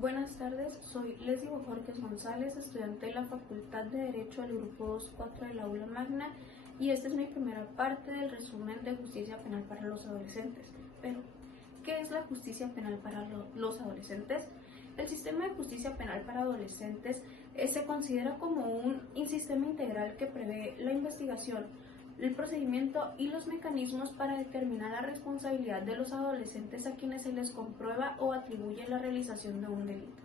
Buenas tardes, soy Leslie Bojorquez González, estudiante de la Facultad de Derecho del Grupo 2-4 de la Aula Magna, y esta es mi primera parte del resumen de justicia penal para los adolescentes. Pero, ¿qué es la justicia penal para los adolescentes? El sistema de justicia penal para adolescentes se considera como un sistema integral que prevé la investigación, el procedimiento y los mecanismos para determinar la responsabilidad de los adolescentes a quienes se les comprueba o atribuye la realización de un delito.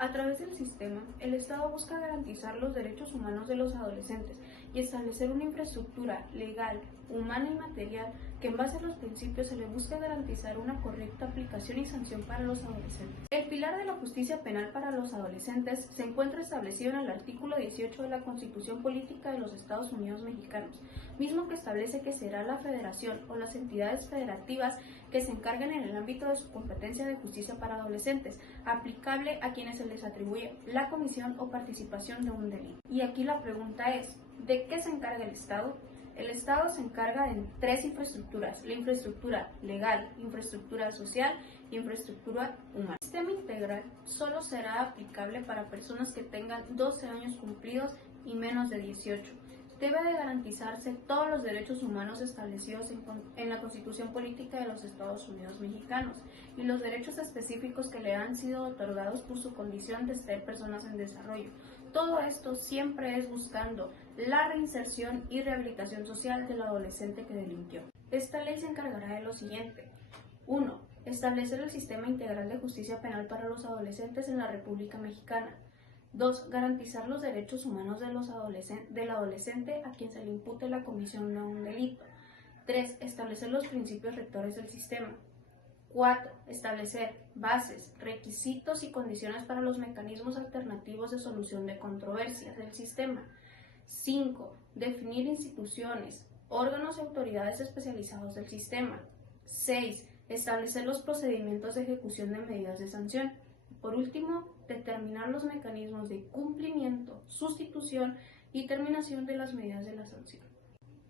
A través del sistema, el Estado busca garantizar los derechos humanos de los adolescentes y establecer una infraestructura legal, humana y material que en base a los principios se le busca garantizar una correcta aplicación y sanción para los adolescentes. El pilar de la justicia penal para los adolescentes se encuentra establecido en el artículo 18 de la Constitución Política de los Estados Unidos Mexicanos, mismo que establece que será la Federación o las entidades federativas que se encarguen en el ámbito de su competencia de justicia para adolescentes, aplicable a quienes se les atribuye la comisión o participación de un delito. Y aquí la pregunta es, ¿de qué se encarga el Estado? El Estado se encarga de tres infraestructuras: la infraestructura legal, infraestructura social y infraestructura humana. El sistema integral solo será aplicable para personas que tengan 12 años cumplidos y menos de 18. Debe de garantizarse todos los derechos humanos establecidos en la Constitución Política de los Estados Unidos Mexicanos y los derechos específicos que le han sido otorgados por su condición de ser personas en desarrollo. Todo esto siempre es buscando la reinserción y rehabilitación social del adolescente que delinquió. Esta ley se encargará de lo siguiente: 1. Establecer el sistema integral de justicia penal para los adolescentes en la República Mexicana. 2. Garantizar los derechos humanos del adolescente a quien se le impute la comisión de un delito. 3. Establecer los principios rectores del sistema. 4. Establecer bases, requisitos y condiciones para los mecanismos alternativos de solución de controversias del sistema. 5. Definir instituciones, órganos y autoridades especializados del sistema. 6. Establecer los procedimientos de ejecución de medidas de sanción. Por último, determinar los mecanismos de cumplimiento, sustitución y terminación de las medidas de la sanción.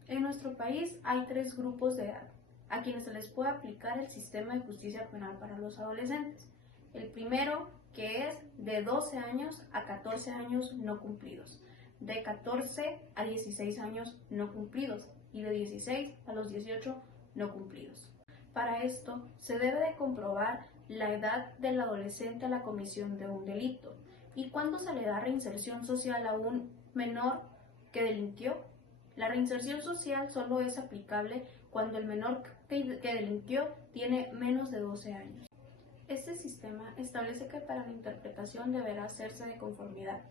En nuestro país hay 3 grupos de edad a quienes se les puede aplicar el sistema de justicia penal para los adolescentes. El primero, que es de 12 años a 14 años no cumplidos, de 14 a 16 años no cumplidos y de 16 a los 18 no cumplidos. Para esto, se debe de comprobar la edad del adolescente a la comisión de un delito y cuándo se le da reinserción social a un menor que delinquió. La reinserción social solo es aplicable cuando el menor que delinquió tiene menos de 12 años. Este sistema establece que para la interpretación deberá hacerse de conformidad: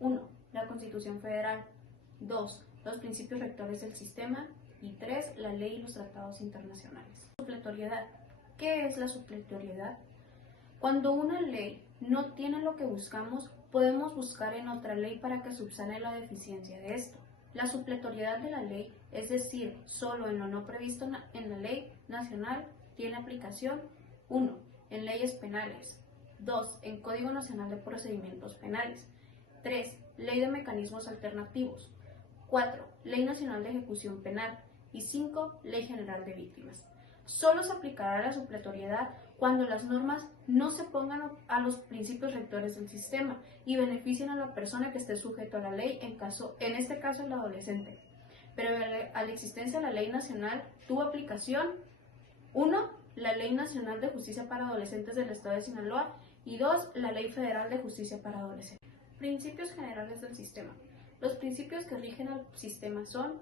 1. La Constitución Federal; 2. Los principios rectores del sistema; y 3. La ley y los tratados internacionales. Supletoriedad. ¿Qué es la supletoriedad? Cuando una ley no tiene lo que buscamos, podemos buscar en otra ley para que subsane la deficiencia de esto. La supletoriedad de la ley, es decir, solo en lo no previsto en la ley nacional, tiene aplicación: 1. En leyes penales; 2. En Código Nacional de Procedimientos Penales; 3. Ley de Mecanismos Alternativos; 4. Ley Nacional de Ejecución Penal; y 5. Ley General de Víctimas. Solo se aplicará la supletoriedad cuando las normas no se pongan a los principios rectores del sistema y beneficien a la persona que esté sujeto a la ley, en este caso el adolescente. Pero a la existencia de la ley nacional tuvo aplicación: 1. La Ley Nacional de Justicia para Adolescentes del Estado de Sinaloa; y 2. La Ley Federal de Justicia para Adolescentes. Principios generales del sistema. Los principios que rigen al sistema son: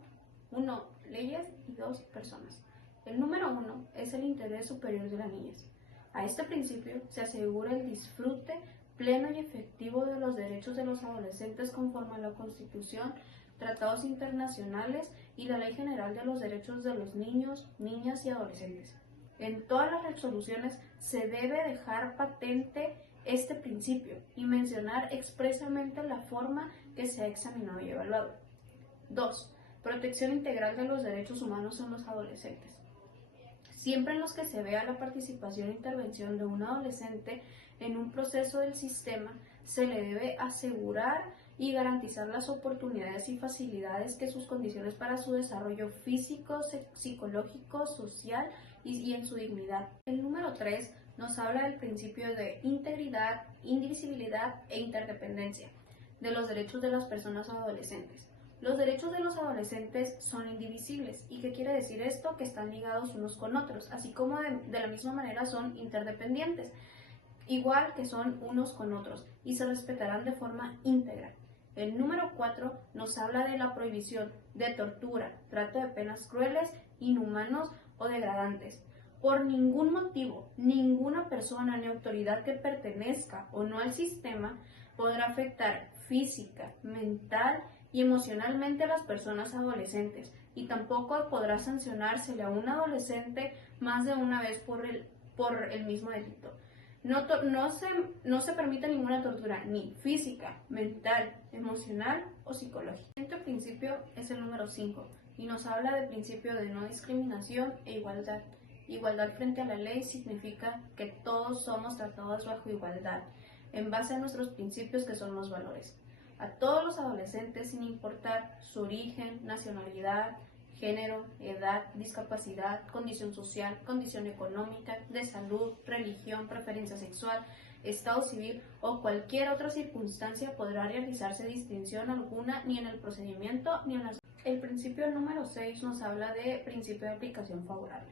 1. Leyes; y 2. Personas. El número 1 es el interés superior de la niñez. A este principio se asegura el disfrute pleno y efectivo de los derechos de los adolescentes conforme a la Constitución, tratados internacionales y la Ley General de los Derechos de los Niños, Niñas y Adolescentes. En todas las resoluciones se debe dejar patente este principio y mencionar expresamente la forma que se ha examinado y evaluado. 2. Protección integral de los derechos humanos en los adolescentes. Siempre en los que se vea la participación e intervención de un adolescente en un proceso del sistema, se le debe asegurar y garantizar las oportunidades y facilidades que sus condiciones para su desarrollo físico, psicológico, social y en su dignidad. El número 3 nos habla del principio de integridad, indivisibilidad e interdependencia de los derechos de las personas adolescentes. Los derechos de los adolescentes son indivisibles. ¿Y qué quiere decir esto? Que están ligados unos con otros, así como de la misma manera son interdependientes, igual que son unos con otros, y se respetarán de forma íntegra. El número 4 nos habla de la prohibición de tortura, trato de penas crueles, inhumanos o degradantes. Por ningún motivo, ninguna persona ni autoridad que pertenezca o no al sistema podrá afectar física, mental y emocionalmente a las personas adolescentes, y tampoco podrá sancionársele a un adolescente más de una vez por el mismo delito. No se permite ninguna tortura, ni física, mental, emocional o psicológica. El siguiente principio es el número 5 y nos habla del principio de no discriminación e igualdad. Igualdad frente a la ley significa que todos somos tratados bajo igualdad, en base a nuestros principios que son los valores. A todos los adolescentes, sin importar su origen, nacionalidad, género, edad, discapacidad, condición social, condición económica, de salud, religión, preferencia sexual, estado civil o cualquier otra circunstancia, podrá realizarse distinción alguna ni en el procedimiento ni en la... El principio número 6 nos habla de principio de aplicación favorable.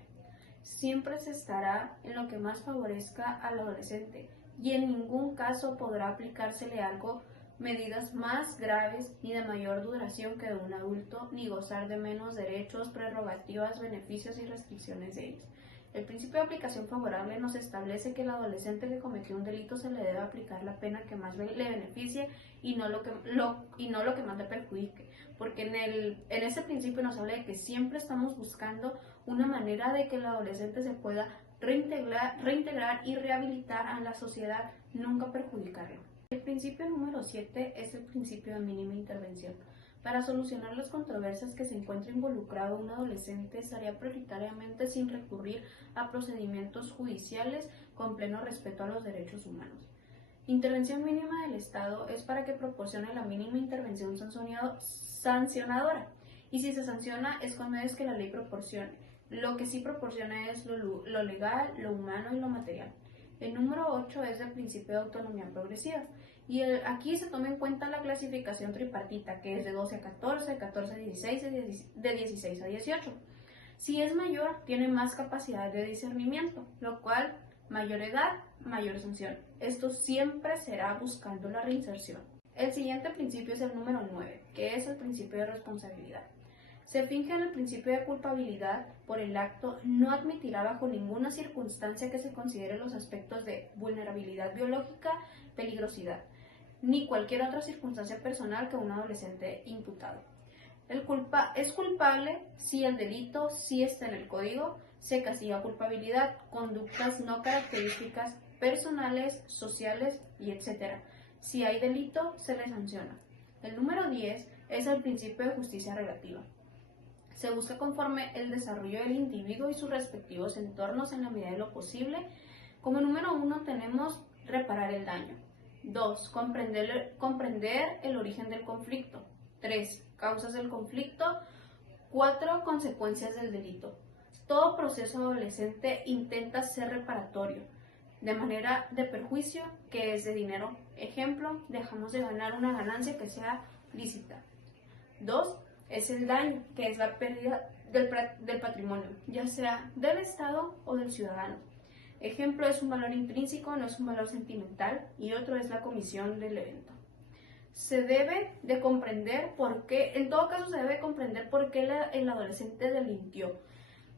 Siempre se estará en lo que más favorezca al adolescente y en ningún caso podrá aplicársele algo, medidas más graves ni de mayor duración que de un adulto, ni gozar de menos derechos, prerrogativas, beneficios y restricciones de ellos. El principio de aplicación favorable nos establece que el adolescente que cometió un delito se le debe aplicar la pena que más le beneficie y no lo que más le perjudique, porque en ese principio nos habla de que siempre estamos buscando una manera de que el adolescente se pueda reintegrar y rehabilitar a la sociedad, nunca perjudicarlo. El principio número 7 es el principio de mínima intervención. Para solucionar las controversias que se encuentra involucrado un adolescente, se haría prioritariamente sin recurrir a procedimientos judiciales con pleno respeto a los derechos humanos. Intervención mínima del Estado es para que proporcione la mínima intervención sancionadora, y si se sanciona es con medios que la ley proporcione. Lo que sí proporciona es lo legal, lo humano y lo material. El número 8 es el principio de autonomía progresiva, y aquí se toma en cuenta la clasificación tripartita, que es de 12 a 14, 14 a 16, de 16 a 18. Si es mayor, tiene más capacidad de discernimiento, lo cual, mayor edad, mayor sanción. Esto siempre será buscando la reinserción. El siguiente principio es el número 9, que es el principio de responsabilidad. Se finge en el principio de culpabilidad por el acto, no admitirá bajo ninguna circunstancia que se considere los aspectos de vulnerabilidad biológica, peligrosidad, ni cualquier otra circunstancia personal que un adolescente imputado. Es culpable si el delito sí está en el código, se castiga culpabilidad, conductas no características personales, sociales y etc. Si hay delito, se le sanciona. El número 10 es el principio de justicia relativa. Se busca conforme el desarrollo del individuo y sus respectivos entornos en la medida de lo posible. Como número 1 tenemos reparar el daño. 2. Comprender el origen del conflicto. 3. Causas del conflicto. 4. Consecuencias del delito. Todo proceso adolescente intenta ser reparatorio, de manera de perjuicio que es de dinero. Ejemplo, dejamos de ganar una ganancia que sea lícita. 2. Es el daño, que es la pérdida del patrimonio, ya sea del Estado o del ciudadano. Ejemplo, es un valor intrínseco, no es un valor sentimental, y otro es la comisión del evento. Se debe de comprender por qué, en todo caso se debe comprender por qué el adolescente delinquió.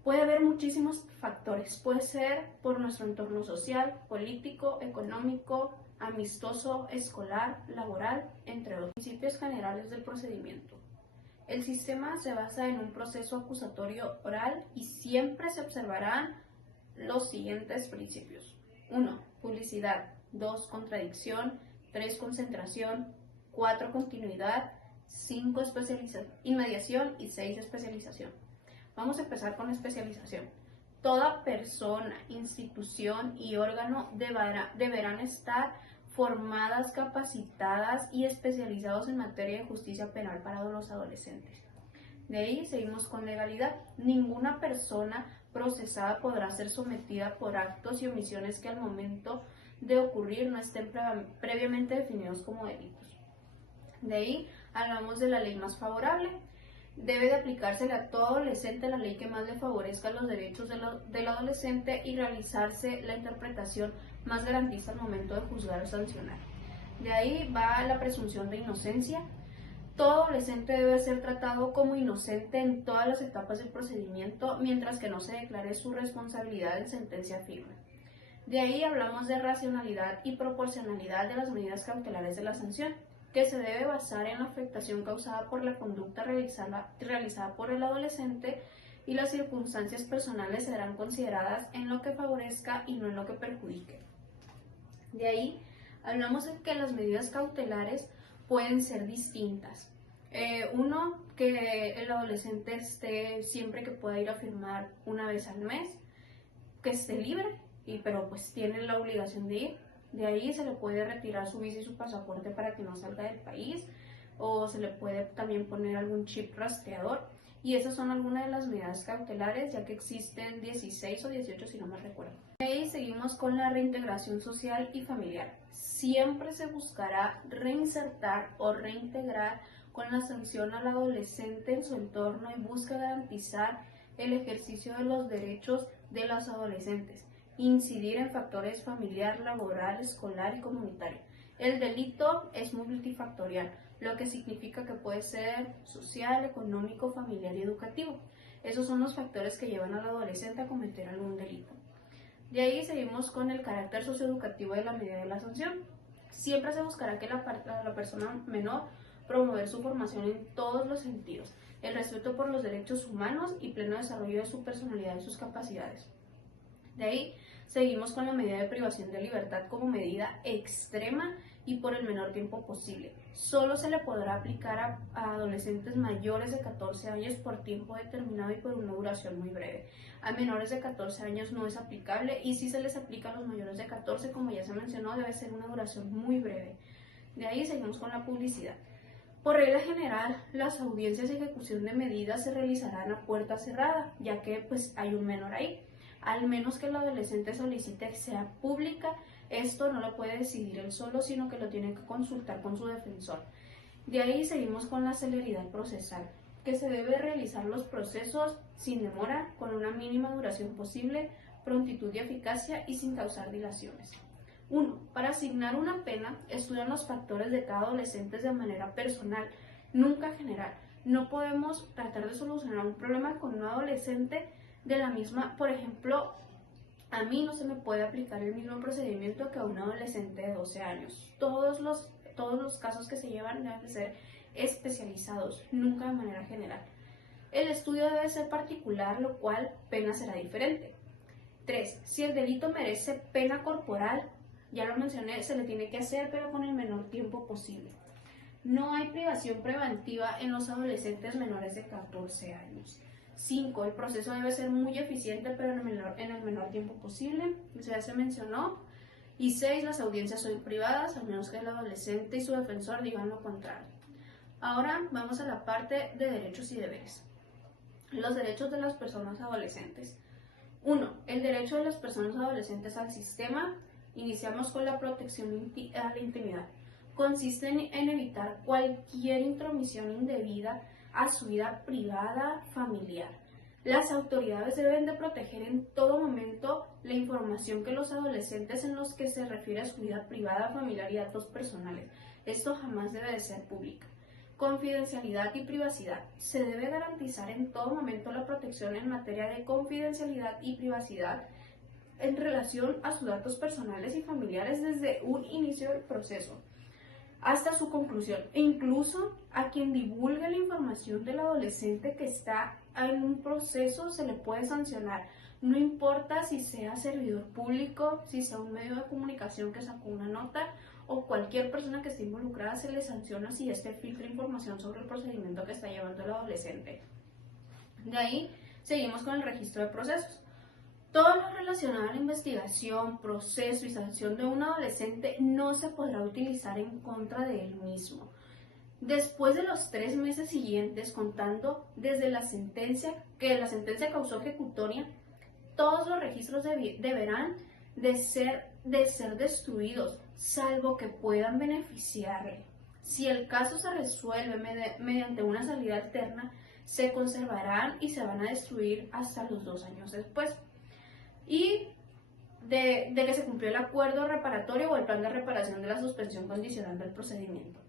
Puede haber muchísimos factores, puede ser por nuestro entorno social, político, económico, amistoso, escolar, laboral, entre otros. Principios generales del procedimiento. El sistema se basa en un proceso acusatorio oral y siempre se observarán los siguientes principios. 1. Publicidad. 2. Contradicción. 3. Concentración. 4. Continuidad. 5. Inmediación y 6. Especialización. Vamos a empezar con especialización. Toda persona, institución y órgano deberán estar formadas, capacitadas y especializados en materia de justicia penal para los adolescentes. De ahí seguimos con legalidad. Ninguna persona procesada podrá ser sometida por actos y omisiones que al momento de ocurrir no estén previamente definidos como delitos. De ahí hablamos de la ley más favorable. Debe de aplicársele a todo adolescente la ley que más le favorezca los derechos del adolescente y realizarse la interpretación más garantista al momento de juzgar o sancionar. De ahí va la presunción de inocencia. Todo adolescente debe ser tratado como inocente en todas las etapas del procedimiento, mientras que no se declare su responsabilidad en sentencia firme. De ahí hablamos de racionalidad y proporcionalidad de las medidas cautelares de la sanción, que se debe basar en la afectación causada por la conducta realizada por el adolescente, y las circunstancias personales serán consideradas en lo que favorezca y no en lo que perjudique. De ahí hablamos de que las medidas cautelares pueden ser distintas. Uno, que el adolescente esté siempre que pueda ir a firmar una vez al mes, que esté libre, pero pues tiene la obligación de ir. De ahí se le puede retirar su visa y su pasaporte para que no salga del país, o se le puede también poner algún chip rastreador. Y esas son algunas de las medidas cautelares, ya que existen 16 o 18 si no me recuerdo. De ahí seguimos con la reintegración social y familiar. Siempre se buscará reinsertar o reintegrar con la sanción al adolescente en su entorno y busca garantizar el ejercicio de los derechos de los adolescentes, incidir en factores familiar, laboral, escolar y comunitario. El delito es multifactorial, lo que significa que puede ser social, económico, familiar y educativo. Esos son los factores que llevan al adolescente a cometer algún delito. De ahí seguimos con el carácter socioeducativo de la medida de la sanción. Siempre se buscará que la persona menor promover su formación en todos los sentidos, el respeto por los derechos humanos y pleno desarrollo de su personalidad y sus capacidades. De ahí seguimos con la medida de privación de libertad como medida extrema y por el menor tiempo posible. Solo se le podrá aplicar a adolescentes mayores de 14 años por tiempo determinado y por una duración muy breve. A menores de 14 años no es aplicable, y si se les aplica a los mayores de 14, como ya se mencionó, debe ser una duración muy breve. De ahí seguimos con la publicidad. Por regla general, las audiencias de ejecución de medidas se realizarán a puerta cerrada, ya que pues hay un menor ahí. Al menos que el adolescente solicite que sea pública, esto no lo puede decidir él solo, sino que lo tiene que consultar con su defensor. De ahí seguimos con la celeridad procesal, que se debe realizar los procesos sin demora, con una mínima duración posible, prontitud y eficacia y sin causar dilaciones. 1. Para asignar una pena, estudian los factores de cada adolescente de manera personal, nunca general. No podemos tratar de solucionar un problema con un adolescente de la misma. Por ejemplo, a mí no se me puede aplicar el mismo procedimiento que a un adolescente de 12 años. Todos los casos que se llevan deben de ser especializados, nunca de manera general. El estudio debe ser particular, lo cual pena será diferente. 3. Si el delito merece pena corporal, ya lo mencioné, se le tiene que hacer, pero con el menor tiempo posible. No hay privación preventiva en los adolescentes menores de 14 años. 5. El proceso debe ser muy eficiente, pero en el menor tiempo posible, ya se mencionó. Y 6. Las audiencias son privadas, al menos que el adolescente y su defensor digan lo contrario. Ahora vamos a la parte de derechos y deberes. Los derechos de las personas adolescentes. 1. El derecho de las personas adolescentes al sistema. Iniciamos con la protección a la intimidad. Consiste en evitar cualquier intromisión indebida a su vida privada familiar. Las autoridades deben de proteger en todo momento la información que los adolescentes en los que se refiere a su vida privada, familiar y datos personales. Esto jamás debe de ser pública. Confidencialidad y privacidad. Se debe garantizar en todo momento la protección en materia de confidencialidad y privacidad en relación a sus datos personales y familiares desde un inicio del proceso hasta su conclusión, e incluso a quien divulgue la información del adolescente que está en un proceso se le puede sancionar. No importa si sea servidor público, si sea un medio de comunicación que sacó una nota, o cualquier persona que esté involucrada, se le sanciona si filtra información sobre el procedimiento que está llevando el adolescente. De ahí seguimos con el registro de procesos. Todo lo relacionado a la investigación, proceso y sanción de un adolescente no se podrá utilizar en contra de él mismo. Después de los 3 meses siguientes, contando desde la sentencia causó ejecutoria, todos los registros deberán de ser destruidos, salvo que puedan beneficiarle. Si el caso se resuelve mediante una salida alterna, se conservarán y se van a destruir hasta los 2 años después. Y de que se cumplió el acuerdo reparatorio o el plan de reparación de la suspensión condicional del procedimiento.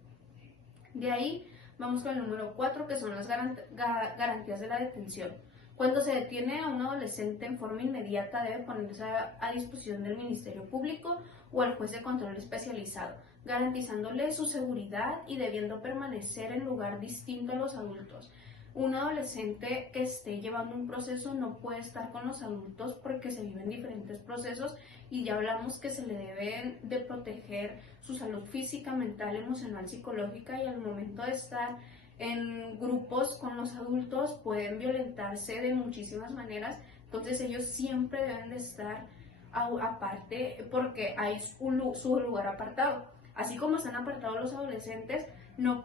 De ahí vamos con el número 4, que son las garantías de la detención. Cuando se detiene a un adolescente en forma inmediata, debe ponerse a disposición del Ministerio Público o al juez de control especializado, garantizándole su seguridad y debiendo permanecer en lugar distinto a los adultos. Un adolescente que esté llevando un proceso no puede estar con los adultos porque se viven diferentes procesos y ya hablamos que se le debe de proteger su salud física, mental, emocional, psicológica, y al momento de estar en grupos con los adultos pueden violentarse de muchísimas maneras. Entonces ellos siempre deben de estar aparte porque hay su lugar apartado. Así como están apartados los adolescentes, no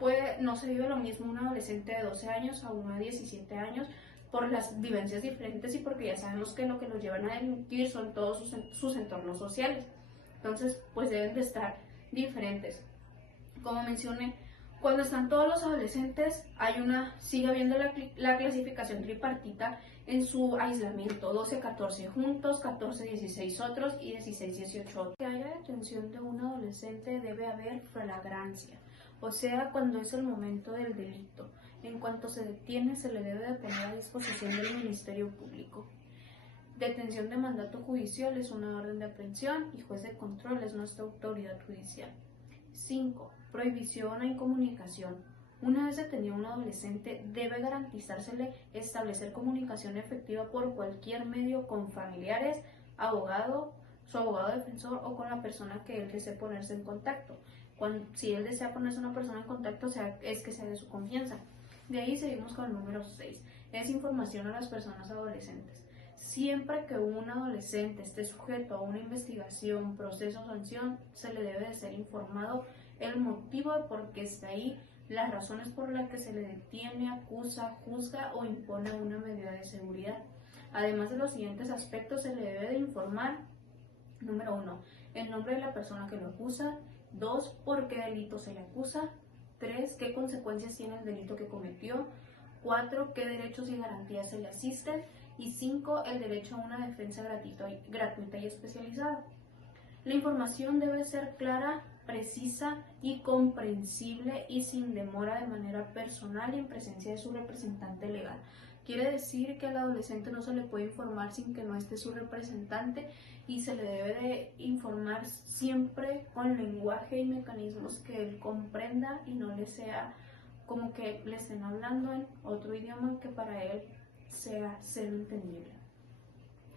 se vive lo mismo un adolescente de 12 años a uno de 17 años por las vivencias diferentes y porque ya sabemos que lo que los llevan a delinquir son todos sus entornos sociales. Entonces, pues deben de estar diferentes. Como mencioné, cuando están todos los adolescentes, sigue habiendo la clasificación tripartita en su aislamiento: 12-14 juntos, 14-16 otros y 16-18 otros. Si haya detención de un adolescente, debe haber flagrancia, o sea, cuando es el momento del delito. En cuanto se detiene, se le debe de poner a disposición del Ministerio Público. Detención de mandato judicial es una orden de aprehensión y juez de control es nuestra autoridad judicial. 5. Prohibición a incomunicación. Una vez detenido un adolescente, debe garantizársele establecer comunicación efectiva por cualquier medio con familiares, su abogado defensor o con la persona que él desee ponerse en contacto. Si él desea ponerse una persona en contacto, es que sea de su confianza. De ahí seguimos con el número 6. Es información a las personas adolescentes. Siempre que un adolescente esté sujeto a una investigación, proceso o sanción, se le debe de ser informado el motivo de por qué está ahí, las razones por las que se le detiene, acusa, juzga o impone una medida de seguridad. Además de los siguientes aspectos, se le debe de informar: número 1, el nombre de la persona que lo acusa; 2, por qué delito se le acusa; 3, qué consecuencias tiene el delito que cometió; 4, qué derechos y garantías se le asisten; y 5, el derecho a una defensa gratuita y especializada. La información debe ser clara, precisa y comprensible y sin demora, de manera personal y en presencia de su representante legal. Quiere decir que al adolescente no se le puede informar sin que no esté su representante, y se le debe de informar siempre con lenguaje y mecanismos que él comprenda y no le sea como que le estén hablando en otro idioma que para él sea ser entendible.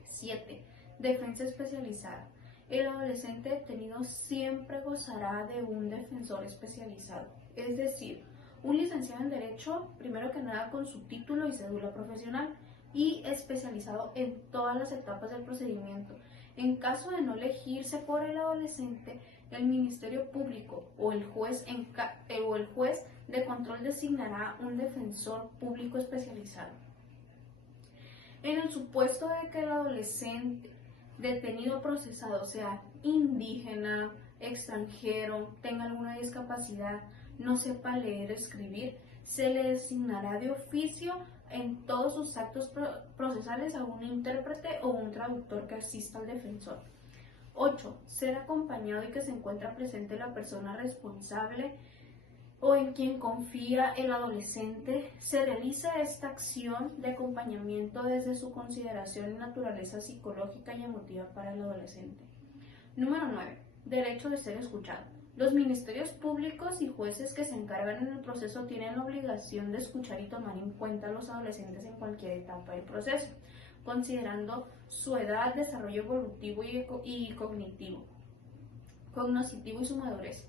7. Defensa especializada. El adolescente detenido siempre gozará de un defensor especializado, es decir, un licenciado en Derecho, primero que nada con su título y cédula profesional, y especializado en todas las etapas del procedimiento. En caso de no elegirse por el adolescente, el Ministerio Público o el juez de control designará un defensor público especializado. En el supuesto de que el adolescente detenido o procesado sea indígena, extranjero, tenga alguna discapacidad, no sepa leer o escribir, se le designará de oficio en todos sus actos procesales a un intérprete o un traductor que asista al defensor. 8. Ser acompañado y que se encuentra presente la persona responsable o en quien confía el adolescente. Se realiza esta acción de acompañamiento desde su consideración y naturaleza psicológica y emotiva para el adolescente. Número 9. Derecho de ser escuchado. Los ministerios públicos y jueces que se encargan en el proceso tienen la obligación de escuchar y tomar en cuenta a los adolescentes en cualquier etapa del proceso, considerando su edad, desarrollo evolutivo y cognitivo y su madurez.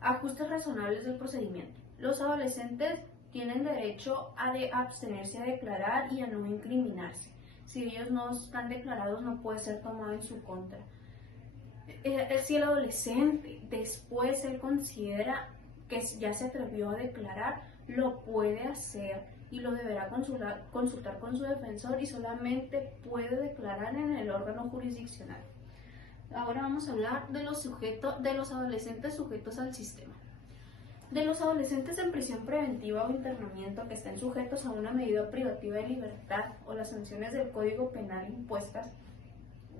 Ajustes razonables del procedimiento. Los adolescentes tienen derecho a abstenerse a declarar y a no incriminarse. Si ellos no están declarados, no puede ser tomado en su contra. Si el adolescente después él considera que ya se atrevió a declarar, lo puede hacer y lo deberá consultar con su defensor y solamente puede declarar en el órgano jurisdiccional. Ahora vamos a hablar de los adolescentes sujetos al sistema. De los adolescentes en prisión preventiva o internamiento que estén sujetos a una medida privativa de libertad o las sanciones del Código Penal impuestas,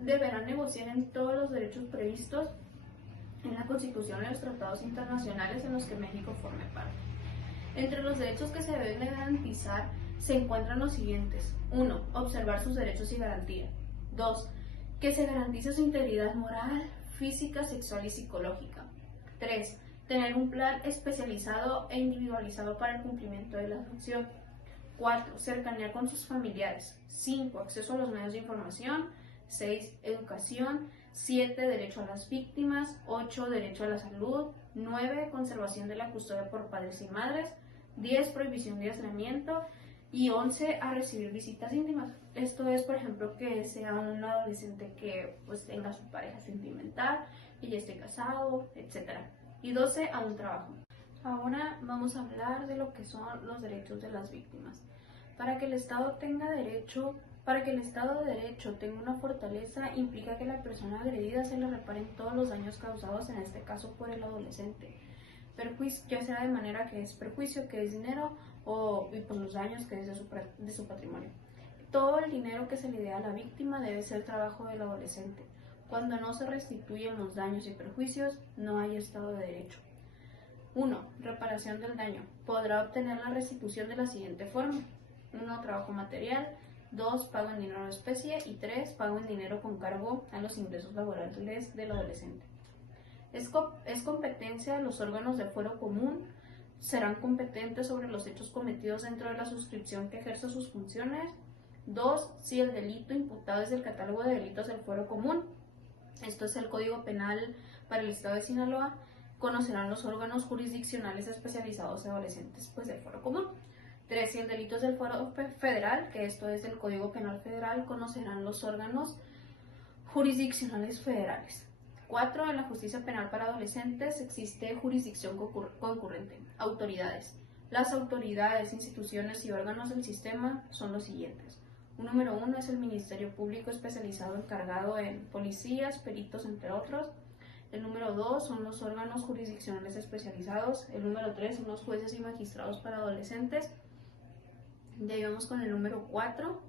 deberán negociar en todos los derechos previstos en la Constitución y los tratados internacionales en los que México forme parte. Entre los derechos que se deben de garantizar se encuentran los siguientes. 1. Observar sus derechos y garantías. 2. Que se garantice su integridad moral, física, sexual y psicológica. 3. Tener un plan especializado e individualizado para el cumplimiento de la función. 4. Cercanía con sus familiares. 5. Acceso a los medios de información. 6. Educación. 7. Derecho a las víctimas. 8. Derecho a la salud. 9. Conservación de la custodia por padres y madres. 10. Prohibición de aislamiento. Y 11. A recibir visitas íntimas. Esto es, por ejemplo, que sea un adolescente que pues tenga su pareja sentimental, que ya esté casado, etc. Y 12. A un trabajo. Ahora vamos a hablar de lo que son los derechos de las víctimas. Para que el Estado de Derecho tenga una fortaleza, implica que la persona agredida se le reparen todos los daños causados, en este caso por el adolescente. Perjuicio, ya sea de manera que es perjuicio, que es dinero, y por los daños que es de su patrimonio. Todo el dinero que se le dé a la víctima debe ser trabajo del adolescente. Cuando no se restituyen los daños y perjuicios, no hay Estado de Derecho. 1. Reparación del daño. Podrá obtener la restitución de la siguiente forma. 1. Trabajo material. 2. Pago en dinero en especie. Y 3. Pago en dinero con cargo a los ingresos laborales del adolescente. Es competencia de los órganos del fuero común. Serán competentes sobre los hechos cometidos dentro de la suscripción que ejerza sus funciones. 2. Si el delito imputado es del catálogo de delitos del fuero común. Esto es el Código Penal para el Estado de Sinaloa. Conocerán los órganos jurisdiccionales especializados de adolescentes del fuero común. 3. Si el delito es del fuero federal, que esto es del Código Penal Federal, conocerán los órganos jurisdiccionales federales. 4. En la justicia penal para adolescentes existe jurisdicción concurrente. Autoridades. Las autoridades, instituciones y órganos del sistema son los siguientes. Número 1 es el Ministerio Público especializado encargado en policías, peritos, entre otros. El número 2 son los órganos jurisdiccionales especializados. El número 3 son los jueces y magistrados para adolescentes. Ya vamos con el número 4,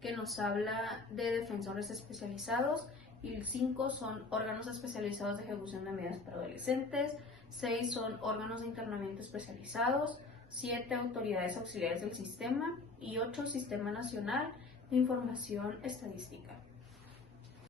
que nos habla de defensores especializados. Y el 5 son órganos especializados de ejecución de medidas para adolescentes. 6 son órganos de internamiento especializados. 7 autoridades auxiliares del sistema. Y 8 Sistema Nacional de Información Estadística.